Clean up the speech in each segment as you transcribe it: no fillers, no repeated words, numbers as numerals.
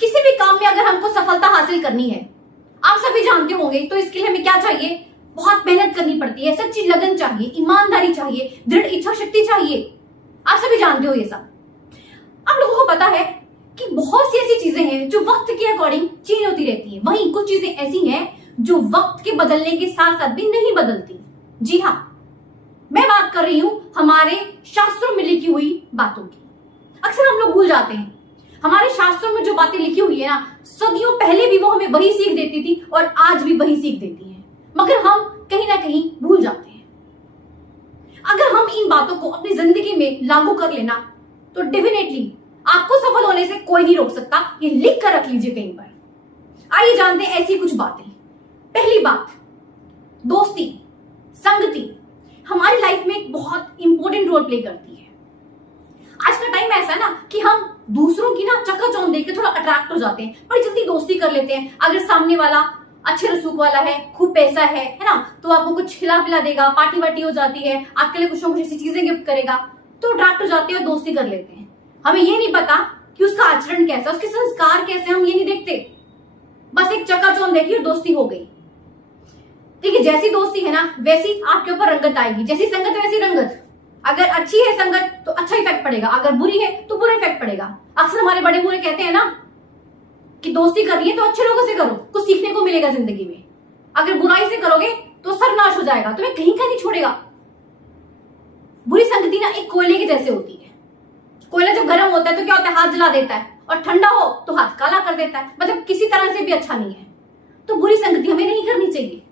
किसी भी काम में अगर हमको सफलता हासिल करनी है, आप सभी जानते होंगे, तो इसके लिए हमें क्या चाहिए? बहुत मेहनत करनी पड़ती है, सच्ची लगन चाहिए, ईमानदारी चाहिए, दृढ़ इच्छा शक्ति चाहिए। आप सभी जानते हो ये सब। आप लोगों को पता है कि बहुत सी ऐसी चीजें हैं जो वक्त के अकॉर्डिंग चेंज होती रहती है, वहीं कुछ चीजें ऐसी हैं जो वक्त के बदलने के साथ साथ भी नहीं बदलती। जी हाँ, मैं बात कर रही हूं हमारे शास्त्रों में लिखी हुई बातों की। अक्सर हम लोग भूल जाते हैं, हमारे शास्त्रों में जो बातें लिखी हुई है ना, सदियों पहले भी वो हमें वही सीख देती थी और आज भी वही सीख देती है, मगर हम कहीं ना कहीं भूल जाते हैं। अगर हम इन बातों को अपनी जिंदगी में लागू कर लेना तो डेफिनेटली आपको सफल होने से कोई नहीं रोक सकता। ये लिख कर रख लीजिए कहीं पर। आइए जानते हैं ऐसी कुछ बातें। पहली बात, दोस्ती, संगति हमारी लाइफ में एक बहुत इंपॉर्टेंट रोल प्ले करती है। आज का टाइम ऐसा है ना कि हम दूसरों की ना चकाचौंध देख के थोड़ा अट्रैक्ट हो जाते हैं, बड़ी जल्दी दोस्ती कर लेते हैं। अगर सामने वाला अच्छे रसूख वाला है, खूब पैसा है ना, तो आपको कुछ खिला पिला देगा, पार्टी वार्टी हो जाती है, आपके लिए कुछ ना कुछ ऐसी चीजें गिफ्ट करेगा, तो अट्रैक्ट हो जाते हैं और दोस्ती कर लेते हैं। हमें ये नहीं पता कि उसका आचरण कैसा, उसके संस्कार कैसे, हम ये नहीं देखते, बस एक चकाचौंध देखी और दोस्ती हो गई। देखिए, जैसी दोस्ती है ना वैसी आपके ऊपर रंगत आएगी, जैसी संगत वैसी रंगत। अगर अच्छी है संगत तो अच्छा इफेक्ट पड़ेगा, अगर बुरी है तो बुरा इफेक्ट पड़ेगा। अक्सर हमारे बड़े बूढ़े कहते हैं ना कि दोस्ती करनी है तो अच्छे लोगों से करो, कुछ सीखने को मिलेगा जिंदगी में। अगर बुराई से करोगे तो सर्वनाश हो जाएगा, तुम्हें कहीं का नहीं छोड़ेगा। बुरी संगति ना एक कोयले के जैसे होती है। कोयला जब गर्म होता है तो क्या होता है? हाथ जला देता है, और ठंडा हो तो हाथ काला कर देता है, मतलब किसी तरह से भी अच्छा नहीं है। तो बुरी संगति हमें नहीं करनी चाहिए।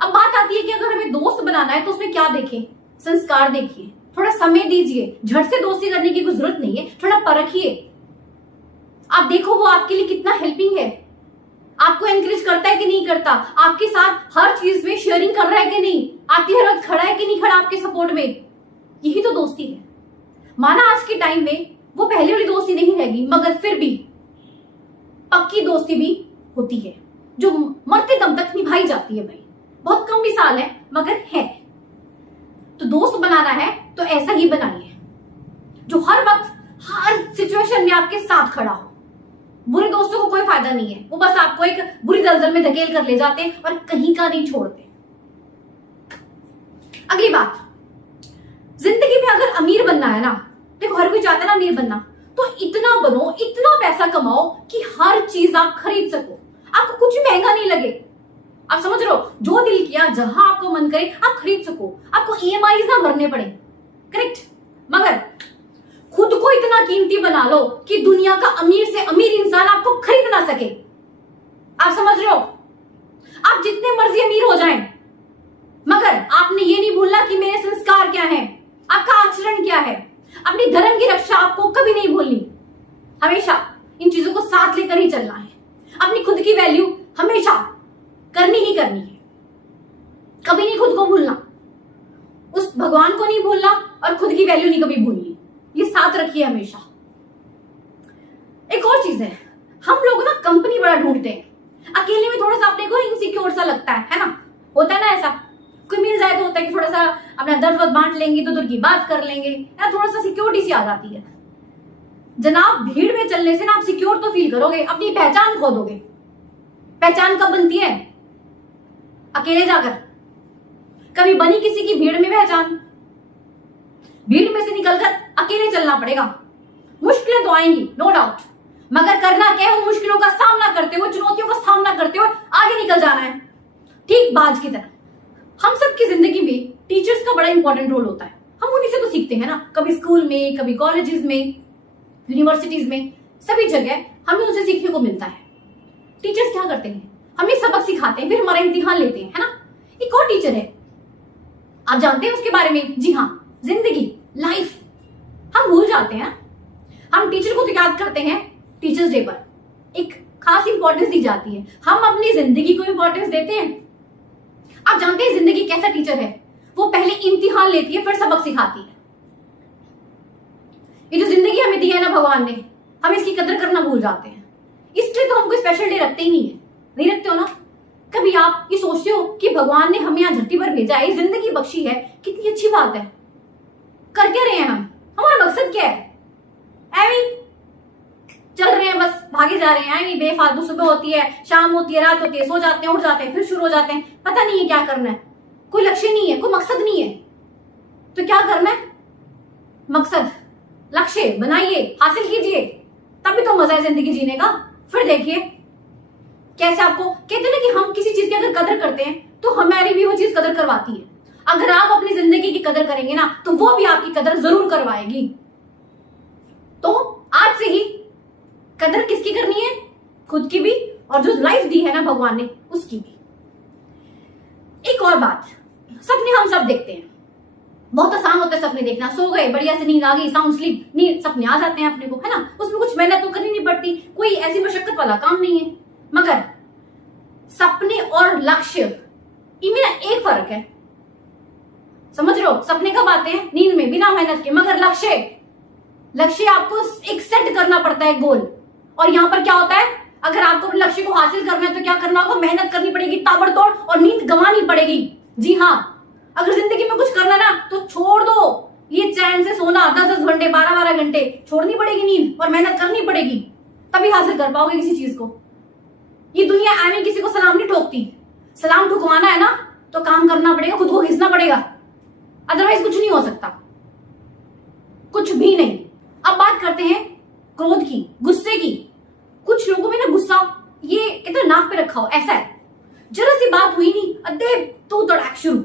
अब बात आती है कि अगर हमें दोस्त बनाना है तो उसमें क्या देखें? संस्कार देखिए, थोड़ा समय दीजिए, झट से दोस्ती करने की कोई जरूरत नहीं है, थोड़ा परखिए। आप देखो वो आपके लिए कितना हेल्पिंग है, आपको एनकरेज करता है कि नहीं करता, आपके साथ हर चीज में शेयरिंग कर रहा है कि नहीं, आपकी हर वक्त खड़ा है कि नहीं खड़ा आपके सपोर्ट में। यही तो दोस्ती है। माना आज के टाइम में वो पहले वाली दोस्ती नहीं रहेगी, मगर फिर भी पक्की दोस्ती भी होती है जो मरते दम तक निभाई जाती है। भाई बहुत कम मिसाल है मगर है। तो दोस्त बनाना है तो ऐसा ही बनाइए जो हर वक्त हर सिचुएशन में आपके साथ खड़ा हो। बुरे दोस्तों को कोई फायदा नहीं है, वो बस आपको एक बुरी दलदल में धकेल कर ले जाते हैं और कहीं का नहीं छोड़ते। अगली बात, जिंदगी में अगर अमीर बनना है ना, देखो हर कोई चाहता है ना अमीर बनना, तो इतना बनो, इतना पैसा कमाओ कि हर चीज आप खरीद सको, आपको कुछ महंगा नहीं लगे। आप समझ रहे हो? जो दिल किया, जहां आपको मन करे आप खरीद सको, आपको ईएमआई ना भरने पड़े। करेक्ट? मगर खुद को इतना कीमती बना लो कि दुनिया का अमीर से अमीर इंसान आपको खरीद ना सके। आप समझ रहे हो? आप जितने मर्जी अमीर हो जाएं, मगर आपने ये नहीं भूलना कि मेरे संस्कार क्या है, आपका आचरण क्या है, अपनी धर्म की रक्षा आपको कभी नहीं भूलनी। हमेशा इन चीजों को साथ लेकर ही चलना है। अपनी खुद की वैल्यू हमेशा करनी ही करनी है, कभी नहीं खुद को भूलना, उस भगवान को नहीं भूलना और खुद की वैल्यू नहीं कभी भूलनी, ये साथ रखिए हमेशा। एक और चीज है, हम लोग ना कंपनी बड़ा ढूंढते हैं, अकेले में थोड़ा सा अपने को इनसिक्योर सा लगता है ना, होता है ना ऐसा, कोई मिल जाए तो होता है कि थोड़ा सा अपना दर्द वर्द बांट लेंगे, तो दूर की बात कर लेंगे ना, थोड़ा सा सिक्योरिटी सी आ जाती है। जनाब भीड़ में चलने से ना आप सिक्योर तो फील करोगे, अपनी पहचान खो दोगे। पहचान कब बनती है? अकेले जाकर। कभी बनी किसी की भीड़ में पहचान? भीड़ में से निकलकर अकेले चलना पड़ेगा। मुश्किलें तो आएंगी नो डाउट, मगर करना क्या है? उन मुश्किलों का सामना करते हुए, चुनौतियों का सामना करते हुए आगे निकल जाना है, ठीक बाज की तरह। हम सबकी जिंदगी में टीचर्स का बड़ा इंपॉर्टेंट रोल होता है। हम उन्हीं से तो सीखते हैं ना, कभी स्कूल में, कभी कॉलेजेस में, यूनिवर्सिटीज में, सभी जगह हमें उनसे सीखने को मिलता है। टीचर्स क्या करते हैं? हमें सबक सिखाते हैं, फिर हमारा इम्तिहान लेते हैं, है ना। एक और टीचर है, आप जानते हैं उसके बारे में? जी हाँ, जिंदगी, लाइफ। हम भूल जाते हैं। हम टीचर को तो याद करते हैं टीचर्स डे पर, एक खास इंपॉर्टेंस दी जाती है, हम अपनी जिंदगी को इंपॉर्टेंस देते हैं। आप जानते हैं जिंदगी कैसा टीचर है? वो पहले इम्तिहान लेती है, फिर सबक सिखाती है। ये जो जिंदगी हमें दी है ना भगवान ने, हम इसकी कदर करना भूल जाते हैं। इसलिए तो हम कोई स्पेशल डे रखते ही नहीं है। नहीं रखते हो ना? कभी आप ये सोचते हो कि भगवान ने हमें यहाँ धरती पर भेजा है, जिंदगी बख्शी है, कितनी अच्छी बात है, कर क्या रहे हैं हम? हमारा मकसद क्या है? ऐवी चल रहे हैं बस, भागे जा रहे हैं, आएंगे बेफालतू, सुबह होती है, शाम होती है, रात होती है, सो जाते हैं, उठ जाते हैं, फिर शुरू हो जाते हैं, पता नहीं है क्या करना है, कोई लक्ष्य नहीं है, कोई मकसद नहीं है। तो क्या करना है? मकसद, लक्ष्य बनाइए, हासिल कीजिए, तभी तो मजा है जिंदगी जीने का। फिर देखिए कैसे आपको कहते हैं ना कि हम किसी चीज की अगर कदर करते हैं तो हमारी भी वो चीज कदर करवाती है। अगर आप अपनी जिंदगी की कदर करेंगे ना तो वो भी आपकी कदर जरूर करवाएगी। तो आज से ही कदर किसकी करनी है? खुद की भी, और जो लाइफ दी है ना भगवान ने उसकी भी। एक और बात, सपने हम सब देखते हैं, बहुत आसान होता है सपने देखना। सो गए, बढ़िया से नींद आ गई, साउंड स्लीप, नींद, सपने आ जाते हैं अपने को, है ना। उसमें कुछ मेहनत तो करनी नहीं पड़ती, कोई ऐसी मशक्कत वाला काम नहीं है। मगर सपने और लक्ष्य, इनमें एक फर्क है, समझ रहे हो? सपने कब आते हैं? नींद में, बिना मेहनत के। मगर लक्ष्य आपको एक सेट करना पड़ता है, गोल। और यहां पर क्या होता है, अगर आपको अपने लक्ष्य को हासिल करना है तो क्या करना होगा? मेहनत करनी पड़ेगी ताबड़तोड़, और नींद गंवानी पड़ेगी। जी हाँ, अगर जिंदगी में कुछ करना ना तो छोड़ दो ये चैन से सोना 10-10 घंटे, 12-12 घंटे, छोड़नी पड़ेगी नींद और मेहनत करनी पड़ेगी, तभी हासिल कर पाओगे किसी चीज को। ये दुनिया आने किसी को सलाम नहीं ठोकती। सलाम ठुकवाना है ना तो काम करना पड़ेगा, खुद को घिसना पड़ेगा, अदरवाइज कुछ नहीं हो सकता, कुछ भी नहीं। अब बात करते हैं क्रोध की, गुस्से की। कुछ लोगों में ना गुस्सा ये कहते नाक पे रखा हो, ऐसा है, जरा सी बात हुई नहीं, अदे तू तड़ाक शुरू।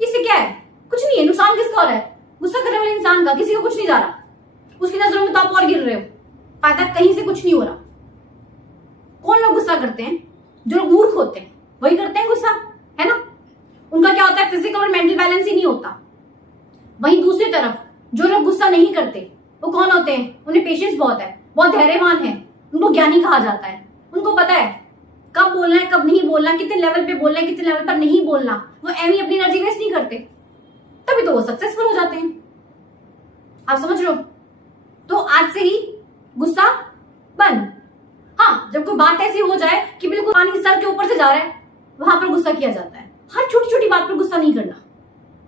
इससे क्या है? कुछ नहीं है, नुकसान किसका हो रहा है? गुस्सा करने वाले इंसान का। किसी को कुछ नहीं जा रहा, उसकी नजरों में तो आप और गिर रहे हो, फायदा कहीं से कुछ नहीं हो रहा। कौन लोग गुस्सा करते हैं? जो लोग मूर्ख होते हैं वही करते हैं गुस्सा, है ना। उनका क्या होता है, फिजिकल और मेंटल बैलेंस ही नहीं होता। वहीं दूसरी तरफ जो लोग गुस्सा नहीं करते वो कौन होते हैं? उन्हें पेशेंस बहुत है, बहुत धैर्यवान है, उनको ज्ञानी कहा जाता है। उनको पता है कब बोलना है, कब नहीं बोलना, कितने लेवल पे बोलना है, कितने लेवल पर नहीं बोलना। वो एमी अपनी एनर्जी वेस्ट नहीं करते, तभी तो वो सक्सेसफुल हो जाते हैं। आप समझ रहे हो? तो आज से ही गुस्सा बंद। हाँ, जब कोई बात ऐसी हो जाए कि बिल्कुल पानी सर के ऊपर से जा रहा है, वहां पर गुस्सा किया जाता है। हर छोटी छोटी बात पर गुस्सा नहीं करना,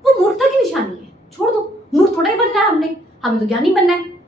वो मूर्खता की निशानी है। छोड़ दो, मूर्ख थोड़ा ही बनना है हमने, हमें तो ज्ञानी बनना है।